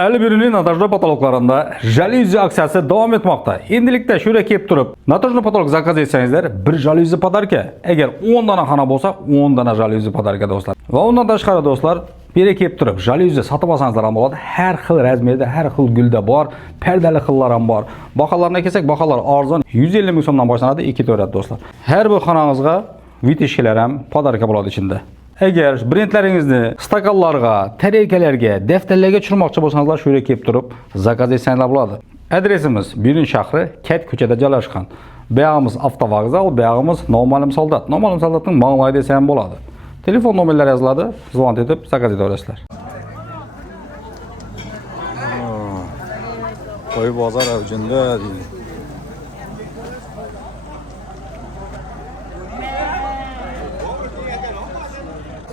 51'nin Natajno patologlarında jaluzi aksiyasi devam etmoqda. Endilikda shu yerga kelib turib, Natajno patolog zakaz etsangizlar, bir jaluzi podarka. Agar 10 dona xona bo'lsa, 10 dona jaluzi podarka do'stlar. Va undan tashqari do'stlar, bu yerga kelib turib, jaluzi sotib olsangizlar ham bo'ladi. Har xil razmerda, har xil gulda bor, pardali xillar ham bor. Baholarga kelsak, baholar arzon 150 ming so'mdan boshlanadi, 2 to'rat do'stlar. Har bir xonangizga vitishkalar ham podarka bo'ladi ichida. Agar brendlaringizni stakanlarga, tarelkalarga, daftarlarga tushirmoqchi bo'lsangizlar, shu yerga kelib turib, zakaz etsangizlar bo'ladi. Adresimiz Birin shahri, Kat ko'chada joylashgan. Buyog'imiz avtovokzal, buyog'imiz Noma'lum soldat. Noma'lum soldatning ma'lumoti desa ham bo'ladi. Telefon nomerlari yoziladi, zvont etib zakaz eta olasizlar. Qo'y bozor avjinda deydi.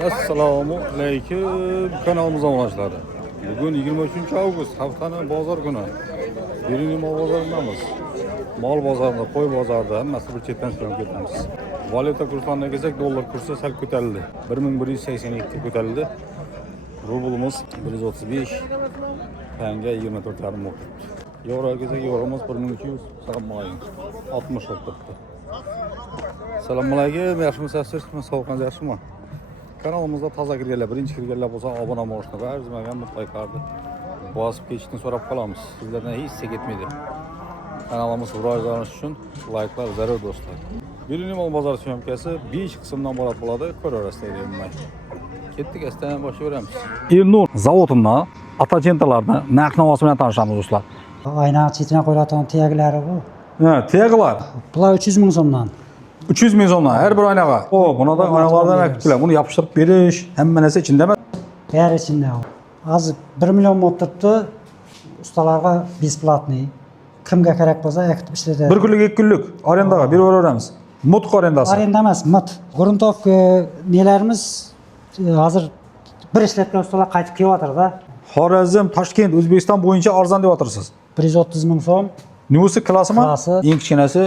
Assalomu alaykum kanalimiz omonlari. Bugun 23 avgust, haftaning bozor kuni. Birinchi mol bozoridamiz. Mol bozorida, qo'y bozorida hammasi bir chetdan so'rab ketamiz. Valyuta kurslariga kelsak, dollar kursi sal ko'tarildi. 1182 ko'tarildi. Rublimiz 135, tanga 24,5 bo'ldi. Yevroga kelsak, yevromiz 1200, salom alaykum. 60 bo'libdi. Salom alaykum, yaxshimisiz? Sog'liqingiz yaxshimi? Kanalımızda taza kirganlar, birinchi kirganlar bo'lsa, obuna bo'lishni va arzimagan mutlaqardi bosib ketishni so'rab qolamiz. Sizlardan hech narsa ketmaydi. Kanalimiz rivojlanishi uchun layklar zarur do'stlar. Birinchi mol bozor syomkasi 5 qismdan iborat bo'ladi, ko'raverasizlar deyman. Ketdik, astan boshlayveramiz. Elnur zavodidan atachentalarni narx-navosi bilan tanishamiz do'stlar. Ayna chetine qo'yiladigan teyaklari bu. Ha, teyaklar. Bular 300 ming so'mdan. 300 ming so'mdan har bir oynaga. Buna da oynalardan aktiflar. Buni yopishtirib berish, hamma narsa ichindami? Bari ichinde. Hozir 1 million mod turibdi. Ustalarga besplatniy. Kimga kerak bo'lsa aktif ishlaydi. 1 kunlik, 2 kunlik arendaga berib yuboramiz. Mutq arendasi. Arenda emas, mut. Gruntov nelarimiz hozir bir ishlatgan ustalar qaytib kelyapti-da. Xorazm, Toshkent, O'zbekiston bo'yicha arzon deb o'tirsiz. 130 ming so'm. Nusi klassimi? Klassi. Eng kichkinasi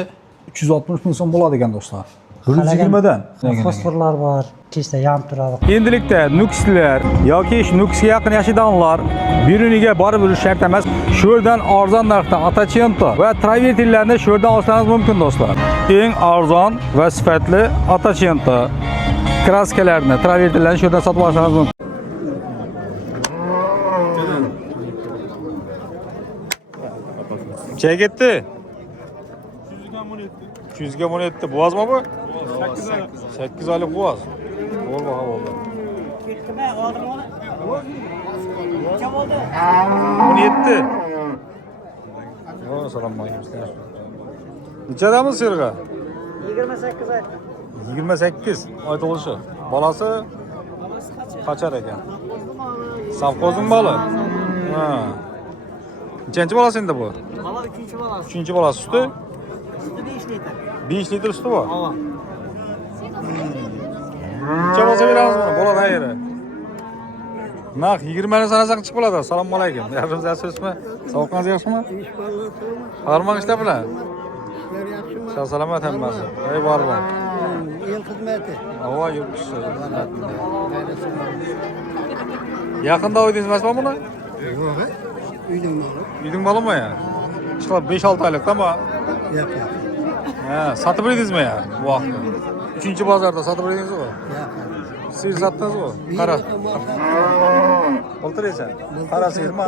360 ming so'm bo'ladi ekan do'stlar. 120 dan. Fosforlar bor, kechda yonib turadi. Endilikda nukslar yoki nuksga yaqin yashaganlar biriniga borib yurish shart emas. Shu yerdan arzon narxda Atachento va travertillarni shu yerdan olsangiz mumkin do'stlar. Eng arzon va sifatli Atachento kraskalarni, travertillarni shu yerdan sotib olsangiz mumkin. Chay ketdi. 200 ga mon etdi. Bo'zmi bu? 8 oylik bo'z. Bo'l baho bo'ldi. Ketdimi? Oldim uni. Necha bo'ldi? 17. Yo, assalomu alaykum. Nechadamiz serga? 28 aytdim. 28 oy tug'ilishi. Bolasi qachar ekan? Savqozning bola. Ha. Nechanchi bolasi endi bu? Bola 3-chi bolasi. 3-chi bolasi suti? Suti 5 litr. 5 litr suti bor. Havo. Necha bo'lsa beramiz buni? Bo'ladi ayri. Naq 20 ni sanasak chiqib bo'ladi. Assalomu alaykum. Yaxshimisiz, yaxshimisizmi? Sog'liqingiz yaxshimi? Harmon ishlar bilan. Sog' salomat hammasi. Ey bormi? El xizmati. Havo yurtishi. Yaqinda o'ydingiz emasmi buni? Yo'q. Uyning moli. Uyning molimi ya? Chiqib 5-6 oylikdami? Yo'q. Ha, sotib berdingizmi ya bu vaqtda? 3-chi bozorda sotib berdingizmi? Yo'q. Siz sotdingizmi? Qara. O'ltiraysan. Qara sirmi?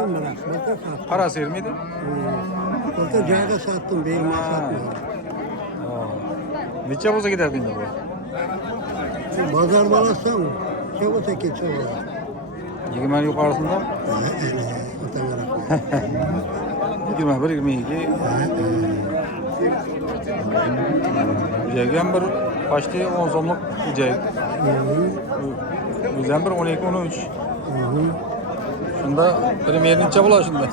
Qara sirmidi? O'rta joyda sotdim, bermay sotdim. Necha bo'lsa ketadi endi bu? Bozor bolasidan kelsa ketadi. 20 ni yuqorisida? 21, 22. Ujagan bir почти 10 so'mlik ujak. Bizdan bir 12, 13. Shunda premyer necha bo'ladi shunda?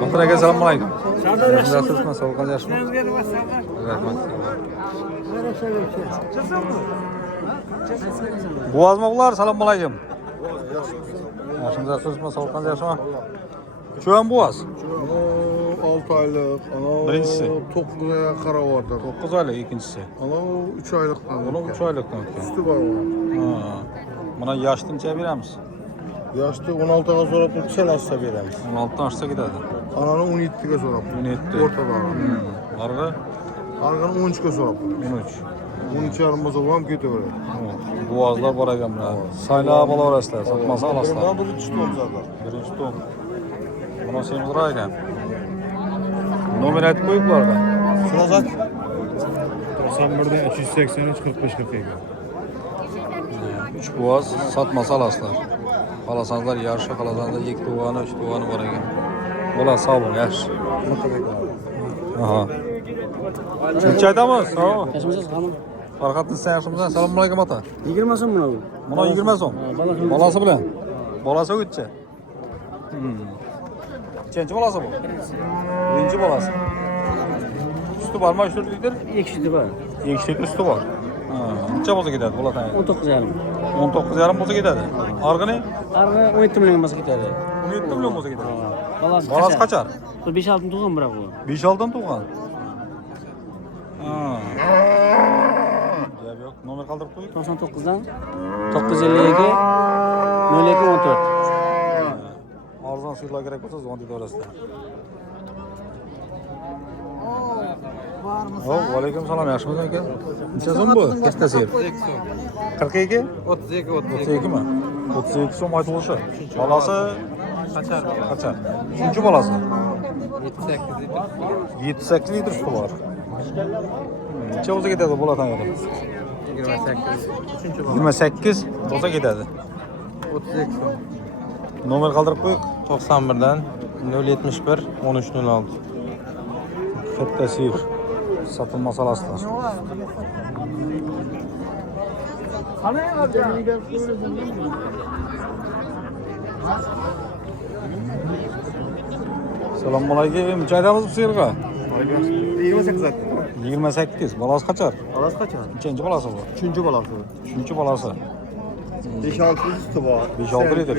Doktor aka, assalomu alaykum. Yaxshimisiz? Sog'liqingiz yaxshimi? Rahmat. Bo'zmi bular? Assalomu alaykum. Yaxshimisiz? Sog'liqingiz yaxshimi? Şu an bo'z. 6 aylık, Birincisi. 9 aya karavatır. 9 aylık ikincisi. Ana 3 aylıktan. Bunu 3 aylıktan ötken. Üstü var onun. Ha. Buna yaşlınca beramiz. Yaşta 16'ga so'rab turib, sal açsa beramiz. 16'dan aşsa gidadi. Anani 17'ga so'rab. 17. O'rtadagi. Arg'i Argani 13'ga so'rab. 13. 13,5 bo'lsa bu ham ketaveradi. Boğazlar bor ekan bular. Saylab olaverasizlar, sotmasa Mana olasizlar. bu tushdim zaten. Birinchi tom. Buni semizroq ekan. Nomer aytib qo'yib bularga. Sırozat. 91'den 383 45 42. 3 boğaz satmasa olasizlar. Xalasanızlar yarışı, xalasanızlar 2 tug'ani, 3 tug'ani bor ekan. Bular sog' bo'ling, yaxshi. Aha. Necha aytamiz? Sog'. Yaşımızda hanım. Farqatni sen yaxshimisan? Assalomu alaykum ota. 20 so'm buna bu. Buni 20 so'm. Bolasi bilan. Bolasi o'tcha. Nechanchi bolasi bu? Birinchi bolasi. Suti bormi 3 litr? 2 sütü var. 2 litr suti bor. Ha, necha bo'lsa ketadi bolatan? 19 yarım. 19,5 bo'lsa ketadi. Arg'ini Arı 17 milyon basıp gider. 17 million bo'lsa ketadi. Balası Bolasi qachar? Bu 5-6 tuğum bırak bu. 5-6dan tug'an. Ha. Gap yo'q. Nomer qoldirib qo'ying. 99'dan 952 02 14. Arzon suylar kerak bo'lsa zvon deyaverasizlar. Hop, alaykum salom, yaxshimisiz aka? Necha so'm bu? Katta sir. 42? 32 mi? 32 so'm aytilishi. Bolasi qachar? Uchinchi bolasi. 7-8 litr suti bor. Necha bo'lsa ketadi bolatan yo'q? 28 bo'lsa ketadi. 32 so'm. Nomer qoldirib qo'ying. 91'dan 071 1306. Katta sir. Satılmasa olasizlar. Assalomu alaykum. Necha aytamiz bu sirga? 28 zaten. 28. Bolasi qachar? Balası kaçar? Nechanchi bolasi bu? 3. balası. 3-chi bolasi. 5-6 üstü var. 5-6 litr.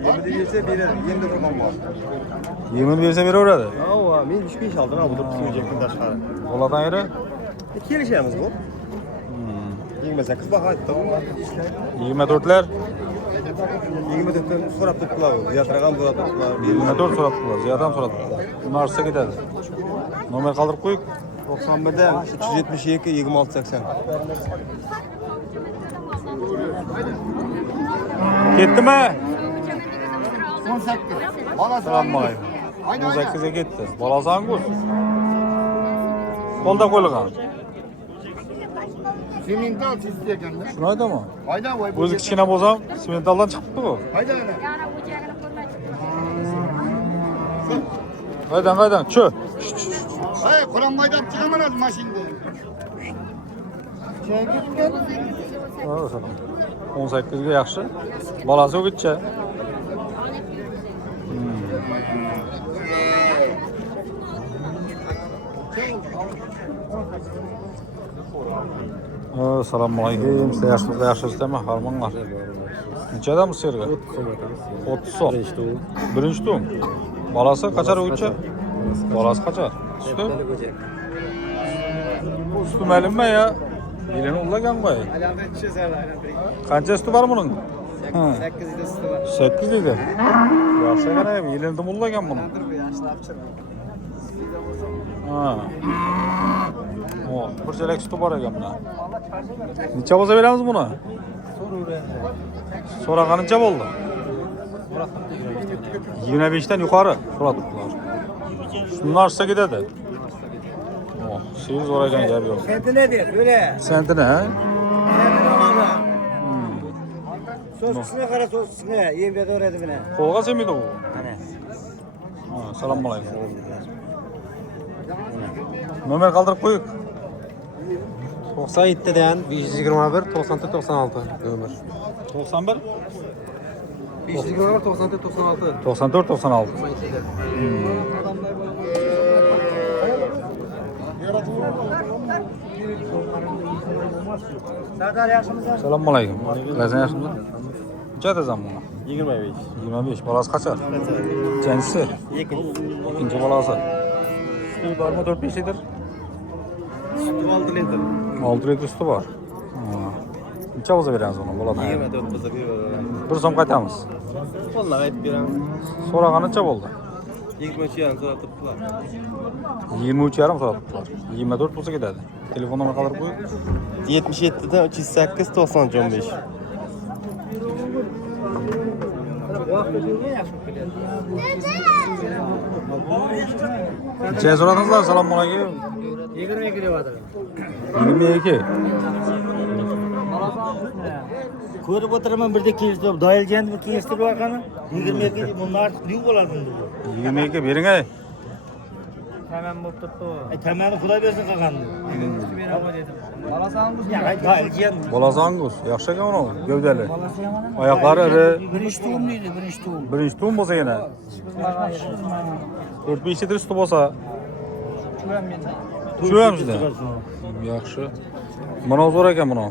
Abi de gelse verir. Yem de kurban var. Yemin bersa beraveradi. Aa, men 3-5 aldım ha, bu da tutunacak bir taşları. Bolatan yeri Kelişemiz bu. 28 bak hatta. 24'ler. 24'ten so'rab turibdilar. Yatırgan so'rab turibdilar. 24 so'rabdilar, ziyodan so'rabdilar. Uni artsa ketadi. Nomer qoldirib qo'ying. 91'den 372 26 80. Ketdimi? 18. Balası Assalomu alaykum. 18 ga ketdi. Bolasi angus. Qo'lda qo'yilgan. Simental çizdi ekanda. Shuni aytaman. Hayda voy. O'zi kichkina bo'lsam, sementaldan chiqibdi bu. Hayda ana. Qaydan, chu. Hay, Kur'an maydan çıkamaz maşinde. 18 ga yaxshi. Bolasi o'gitcha. Assalomu alaykum. Sizlar yaxshimisizlarmi? Harmonlar. Nechadamiz serga? 30 so'm. Birinchi tom. Bolasi qachar o'gitcha? Bolasi qachar? Suti? Suti ma'lummi ya? Yilini ullagan qo'y. Qancha suti bor buning? 8 litr suti bor. 8 litr. Yaxshi ekan, yilini ullagan buni. Ha. O, bir chelak suti bor ekan buna. Necha bo'lsa beramiz buni? So'rag'anicha bo'ldi. 25 dan yuqori so'radilar. Shundan ortsa ketadi. Oh, siz bor ekan gap yo'q. Senti nedir? Böyle. Sentini, ha? Senti olmadı. Söz kısmına kara söz kısmına. Yemde de öğredim yine. Qo'lga semiydi bu. Hani. Ha, assalomu alaykum. Nomer qoldirib qo'ying. 97'den 521 94 96 ömür. 91 521 94 96. 94 96. Serdar yaşımızda. Assalomu alaykum. Qilasan yaxshimisan? Necha desam buni? 25. 25. Bolasi qachar? Nechanchisi? Ikkinchi bolasi. Suti bormi 4-5 litr? Sütü 6 litre. 6 litr suti bor. Necha bo'lsa beramiz buni? Bo'ladi. 24 bo'lsa beraveramiz. 1 so'm qaytamiz. Qo'llar aytib beramiz. So'ragani necha bo'ldi? 23 yarim soat turibdilar. 23,5 so'rabdilar. 24 bo'lsa ketadi. Telefon nomerini qoldirib qo'ying. 77 dan 308 90 15. Necha so'radingizlar? Assalomu alaykum. 22 deyapti. 22. Ko'rib o'tiraman birda kelishtirib, doyilgan bir kelishtirib orqani 22 bundan ortiq nima bo'ladi bunda? 22 bering ay. Tamam bo'lib turibdi. Tamamni xudo bersin qolganini. Ya doyilgan. Bolasi Angus, yaxshi ekan uni, gavdali. Oyoqlari iri. Birinchi tuğum deydi, birinchi tuğum. Birinchi tuğum bo'lsa yana. 4-5 litr suti bo'lsa. Shu ham sizda. Yaxshi. Mana zo'r ekan buni.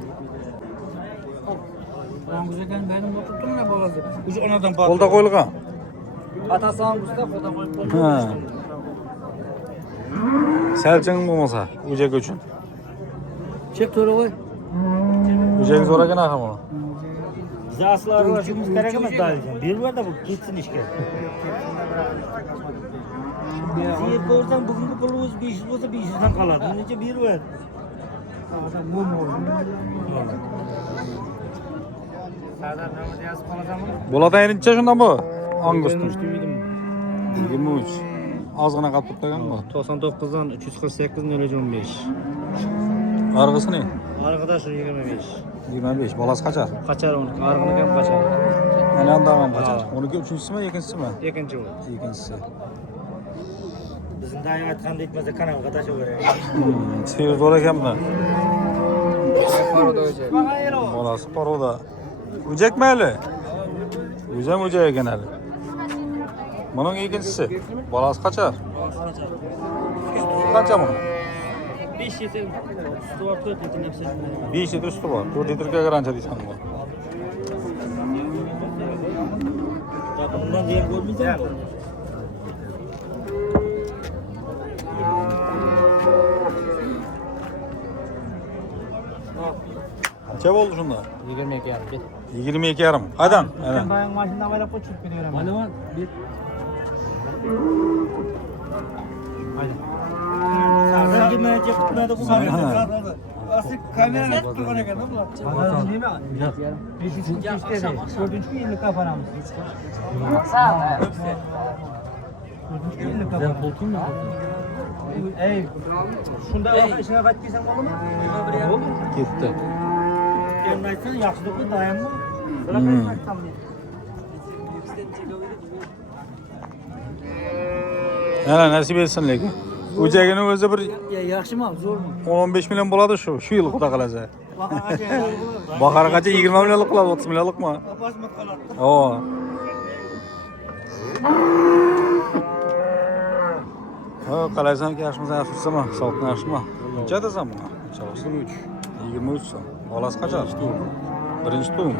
Angus ekan benim bo'lib turibdi bolasi. O'sha onadan bor. Qo'lda qo'yilgan. Atasi Angusda xudo qo'yib qo'ydi. Ha. Salching bo'lmasa, o'jak uchun. Chek to'g'ri qo'y. O'jak zo'r ekan axir buni. Bize aslı arılaşımız kerak emas doyilgan. Berib ver de bu ketsin ishga. Yer ko'rsam bugungi pulimiz 500 bo'lsa 500 dan qoladi. Necha berib ver. Bo'ladi aynicha shundan bu. Angusni. 23. Ozgina qolib turgan bu. 99 dan 348 015. Arg'isini Arqada shu 25. 25. Bolasi qachar? Qachar uni, arqini ham qachar. Ana ham davom qachar. Uniki uchinchisimi, ikkinchisimi? Ikkinchi u. Ikkinchisi. Bizning dayam aytganda aytmasa kanalga tashlab kerak. Sevib zo'r ekan buni. Bolasi paroda. O'jak mayli. O'zam o'jak ekan hali. Buning ikkinchisi. Bolasi qachar? Qancha buni? 5 litr suti bor, 4 litr hepsi. 5 litr suti bor. 4 litrga garantiya deysan bu. Bundan deyam ko'rmaysan. Necha bo'ldi shunda? 22 yarim. 22,5. Qaydan? Ana. Ben maşından böyle koçup gidiyorum. Hadi lan. Bir. Hadi. Sağdan gitmeyecek tutmadı bu kamera. Asıl kamera tuttuğuna kadar mı? Sağdan değil mi? Beşinci istedi. Dördüncü 50 kaparamız. Sağ ol. Dördüncü 50 kaparamız. Ben koltuğum mu? Ey. Şunda işine kaç giysen olur mu? Olur. Ketdi. Gelmezsen yaxşılıklı dayanma. Ana nasib etsin lekin. O'jagini o'zi bir Ya yaxshimi, zo'rmi? 10-15 million bo'ladi shu yil xudo qalasa. Baqaragacha 20 millionlik qiladi, 30 millionlikmi? Oo. Ha, qalaysan ki yaxshimisan, yaxshisizmi? Sog'liqni yaxshimi? Necha desan buni? 23. 23 so'm. Bolasi qachon? Birinchi tuğum.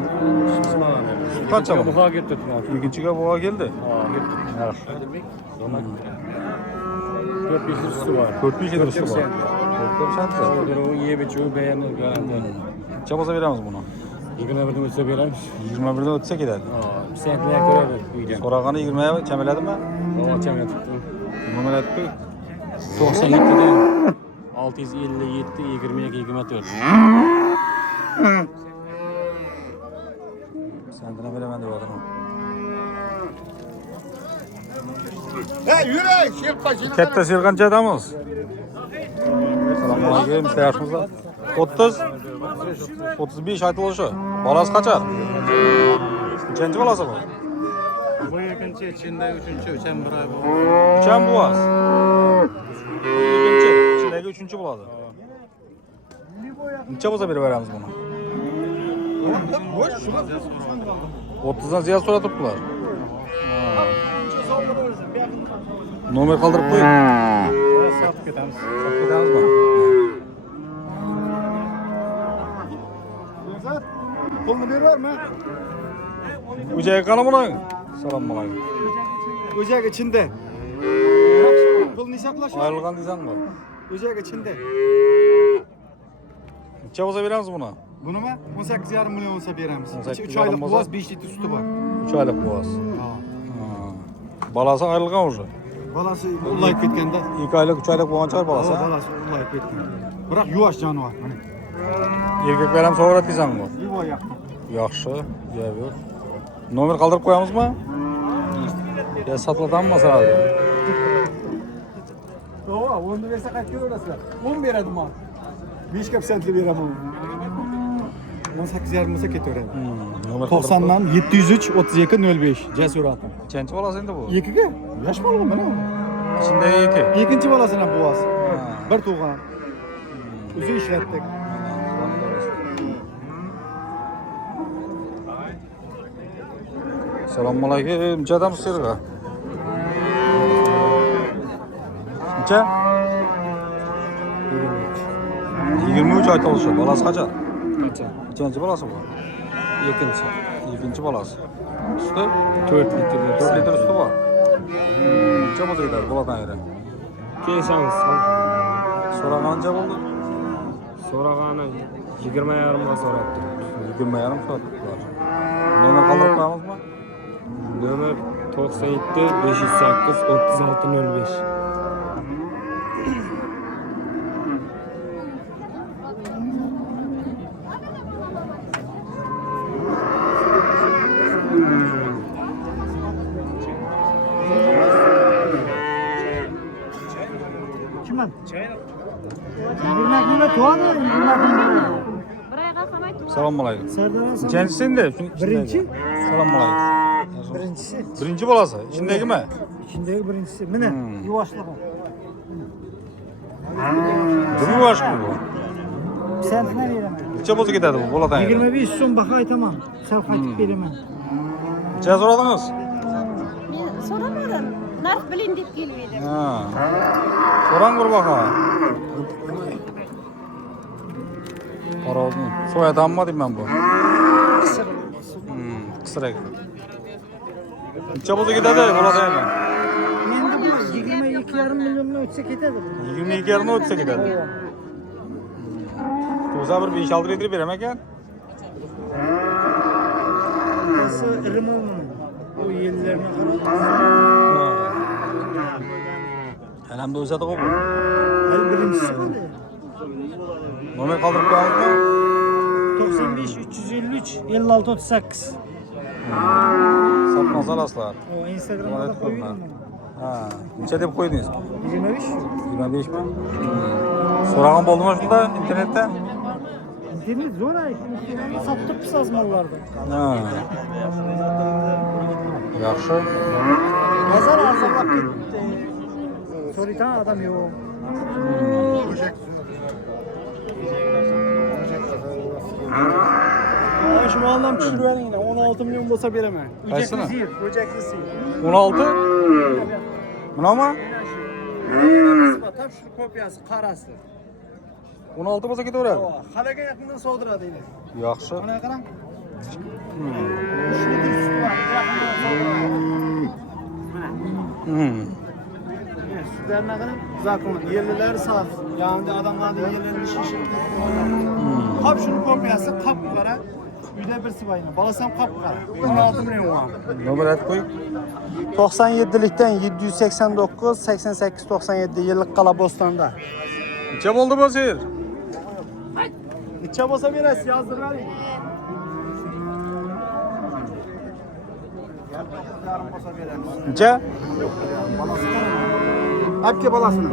Qancha bu? Buxoga ketdi. Ikkinchiga buva keldi. Yaxshi. 4-5 litr var. 4-5 litr suv bor. 4 O yiyip içiyor beğenir garanti. Necha bo'lsa beramiz buni? 21'den ötse beramiz. 21 dan o'tsa ketadi. Sentler ko'radi uydan. So'ragani 20 ga kamiladimi? Oğaçam yatibdi. Nima aytdi? 97'den 657 22 24. Sentine beraman deb o'tirdim. Katta sir qancha damiz? Assalomu alaykum, yaxshimisizlar? 30 35 aytilishi. Bolasi qachar? Nechanchi bolasi bu? Bu yakınçı içinde 3. üçen bir ay bu. Ucham buvas. Ikkinchi, ichidagi 3-chi bo'ladi. Necha bo'lsa berib beramiz buni? 30 dan ziyod so'rab turibdilar. Nomer qoldirib qo'ying. Satıp ketamiz. Sotib ketamizmi? Pulni berarmi? O'jaga qani buni? Assalomu alaykum. O'jak ichinde. Pulni hisoblash. Ayrilgan deysanmi? O'jak ichinde. Necha bo'lsa beramiz buni? Bunu mu? 18,5 milyon olsa veremiz. 18,5 3 aylık olsa- boğaz, 5 litre sütü var. 3 aylık boğaz. Ha. Balası ayrılgan уже. Balası ullayıp ketgende. 2 aylık 3 aylık bo'lgan chiqar balasi. Ha, balası ullayıp ketgan. Biroq yuvaş canavar. Mana. Erkaklar ham sovg'at deysanmi? Yuva yaqin. Yaxshi, gap yo'q. Nomer qoldirib qo'yamizmi? Ya sotiladimi masalan? To'g'ri, 10 bersa qaytga berasizlar? 10 beradi mal. 5 kapsentli beraman. 18,5 bo'lsa ketaveradi. Nomer 90dan 703 32 05 Jasur atam. Nechanchi bolasi endi bu? 2ga yosh bola mana. Ichindagi 2. Ikkinchi bolasini ham bo'g'az. Bir tug'an. O'zi ishlatdik. Assalomu alaykum. Necha serga? Necha? 23 ayta olsa. Bolasi qancha? Qancha? Nechanchi bolasi bu? Ikkinchi. Ikkinchi bolasi. Suti 4 litr. 4 litr suti bor. Necha bo'lsa ketadi boladan yeri? Kelsangiz, So'ragan qancha bo'ldi? so'ragani 20,5 ga so'rabdi. 20,5 so'rabdilar. Nomer qoldirib qo'yamizmi? Nomer 97 508 3605. Kimman? Yigirma to'g'ri, Buraya qamay to'g'ri. Assalomu alaykum. Sardor Hasan. Nechanchisi endi? Birinchi. Assalomu alaykum. Birinchisi. Birinchi bolasi. Ichindagimi? İçindeki birincisi. Mana yuvaşlığı. Nima yuvosh bu? Sentine veremem. Necha bo'lsa ketadi bu boladan yeri? 25 so'm baho aytaman. Sal qaytib beraman. Necha so'radingiz? Men so'ramadim. Narx biling deb kelmaydi. Ha. So'rang bir baqa. Qarovni. So'yadimmi deyman bu? Qisrak. Necha bo'lsa ketadi boladan yeri? Endi bu 22,5 milyondan o'tsa ketadi. 22 yarına o'tsa ketadi. To'sa bir 5-6 litr beraman ekan. Nasıl ırım olmadı. O yerlerine qarab. Halamda o'sadi bu. Hal birincisi bu. Nomer qoldirib qo'yamizmi? 95 353 56 38. Sotmas olasizlar. O Instagram'da koyuyorum. Ha, necha deb qo'ydingiz? 25. 25 mi? So'ragan bo'ldimi shunda internetda? İnternet zor ay. Sattı pis azmallarda. Ha. Yaxshi. Pazar azalak gitti. So'raytan adam yok. Şu maldan pişiriverin yine 16 milyon bo'lsa beraman. Qaysini? Böcekli sıyır. 16? Bunami? Tabii şu kopyası, karası. 16 bo'lsa ketaveradi. Halaga yaqindan sovdiradi yine. Yaxshi. Buna qarang. 3 litr süt var. Yaqindan sovdiradi. Sütlerine qarang. Zakon, yerliler saf. Yani adamlar da yerlerini şişirdi. Kap şunun kopyası, kap qara. Uyda birsi bayına. Balasam kap qara. 16 milyon var. Nomer aytib qo'y. 97'likten 789 88 97 yıllık Kalaboston'da. Necha bo'ldi bu ser? Neçe olsa biraz yazdır verin. Yarım olsa veririz. Necha? Hepke balasını.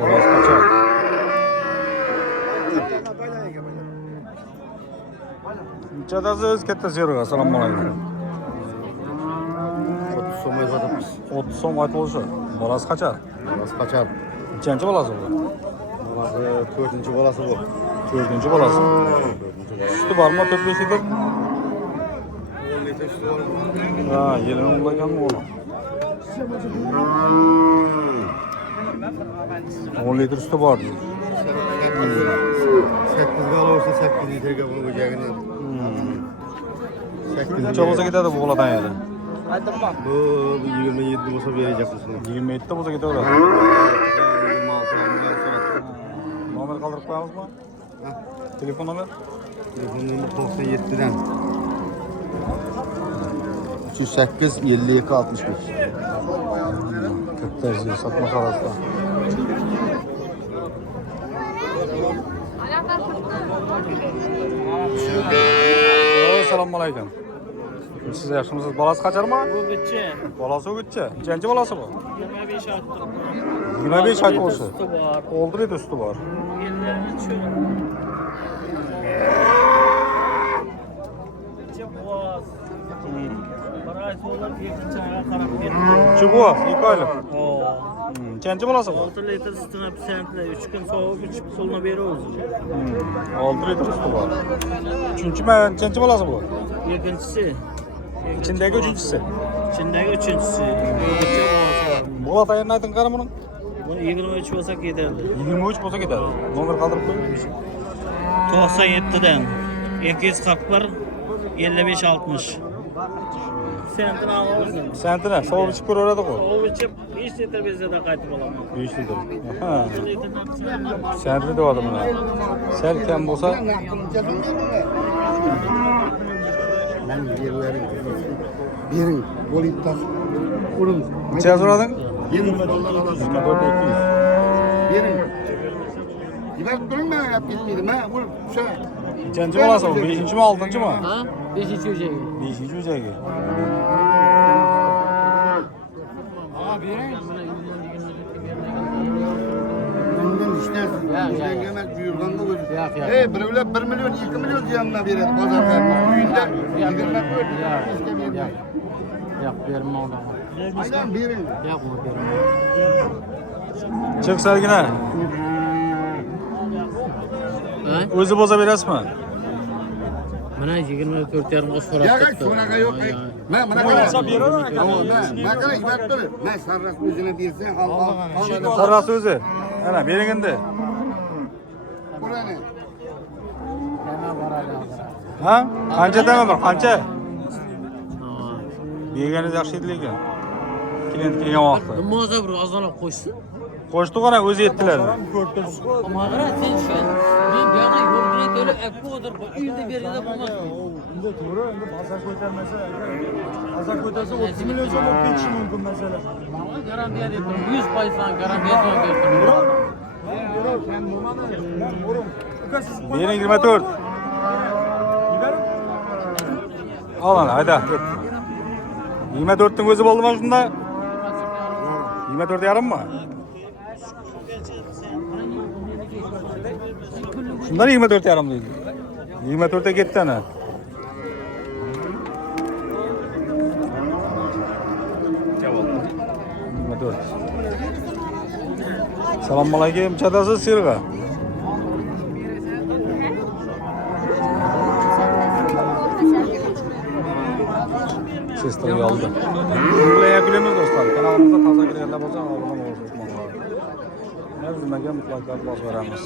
Bolas qancha? Nechadasiz katta serga? Assalomu alaykum. 30 so'm aytamiz. 30 so'm aytilishi. Bolasi qancha? Bolasi qachon? Nechanchi bolasi bu? Bolasi 4-chi bolasi bu. 4-chi bolasi. Suti bormi? 4-5 litr? 10 litr suti bor. Ha, yelini ulaganmi uni? 10 litr suti bor. 8 ga olursa 8 litrga bunu bujagini. 8 Necha bo'lsa ketadi bu boladan yeri? Bu 27 olsa verecek misin? 27'de bo'lsa ketaveradi. 26 Nomer qoldirib qo'yamizmi? Telefon nomer? Telefon nomeri 97'den. 308 52 65. Katta yer satma qarasida. Assalomu alaykum. Siz yaxshimisiz? Bolasi qachonmi? O'g'itchi. Bolasi o'g'itchi. Nechanchi bolasi bu? 25 attı. 25 ay bo'lsa. Üstü var. 6 litre suti bor. Ellerini çöl. Boğaz. Bir ay sonra ikinci aya qarab berdi. Chu bu, 2 oylik. Oo. Nechanchi bolasi bu? 6 litre sütüne pisantle 3 gün soğuk içip pulunu veriyoruz. 6 litre suti bor. Uchinchimi, nechanchi bolasi bu? İkincisi. İçindagi uchinchisi. İçindeki üçüncüsü. O'g'itchi boğaz. Bola tayyorni ayting qara buni. Bunu 23 olsa giderdi. 23 bo'lsa ketadi. Nomer qoldirib qo'ying. 97'den 241 55 60. Sentini alırsın. Sentine, sovuq ichib ko'raveradi-ku. O içip hiç yeter bizde de qaytib olaman. 5 litre. Ha. Sentine deyapti buni. Sal kam bo'lsa, Ben veririm. Birin. Bolipta. Urun. necha so'rading? 20 dolar alasın. 24 200. Birin. Gider durun ben yap gitmedim ha. Vur. Şu. Nechanchi bolasi bu? 5-mi, 6-mi? Ha? 5 içecek. 5-chi o'chagi. Aa birin. Bundan işlersin. İşten gelmez buyurgan da gözü. Hey birevler 1 milyon 2 milyon yanına verir pazarda. Düğünde 20 koy. İstemiyorum. Yok verme ona. Aynen birin. Yok o verme. Çık sergine. Ha? O'zi bo'lsa berasizmi? Mana 24 yarımga so'rab Ya kaç sonraga yok. Ben bana kadar. Tamam ben kadar ibret dur. Ben sarras özüne birsen al al. Qorasi o'zi. Ana bering endi. Bura ne? Ha? Qancha dama bir, qancha? Berganingiz yaxshi edi lekin. Klient kelgan vaqtda. Moza bir azalab qo'ysin. Qo'shdi qana o'zi yetdilar. Amagara sen şu ben bana yolunu öyle ekvodur. Uyda beride bo'lmaz. Unda to'g'ri, endi bozor ko'tarmasa, bozor ko'tarsa 30 million so'm olib ketishi mumkin masalan. Bana garantiya dedim. 100% sana garantiya berdim. Bering 24. Al ana, hayda. 24'ning o'zi bo'ldimi shunda? 24 yarimmi? Shundan 24 yarim deydi. 24'e ketdi ana. Assalomu alaykum. Chatasiz Sirg'a. Seslar oldu. Bunga yakunlaymiz do'stlar. Kanalimizda toza kirganlar bo'lsa, obuna bo'lishni unutmanglar. Biz nimaga mutlaqo bos beramiz.